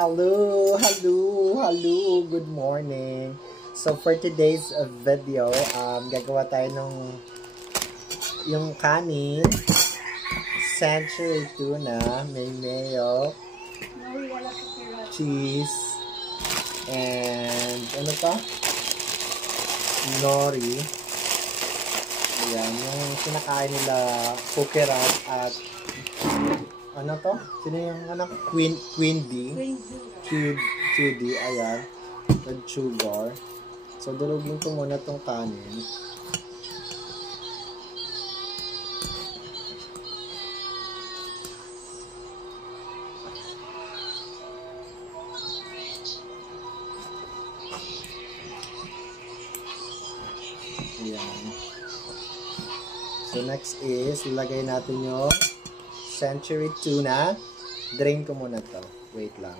Hello, good morning. So for today's video, gagawa tayo ng yung kanin, century tuna, may mayo, cheese, and ano pa? Nori. Ayan, yung sinakain nila Pukerat at ano to? Sino yung anak? Queen D. Judy, ayan. With sugar. So, durugin ko muna tong kanin. Ayan. So, next is, ilagay natin yung century tuna. Drain ko muna to. Wait lang.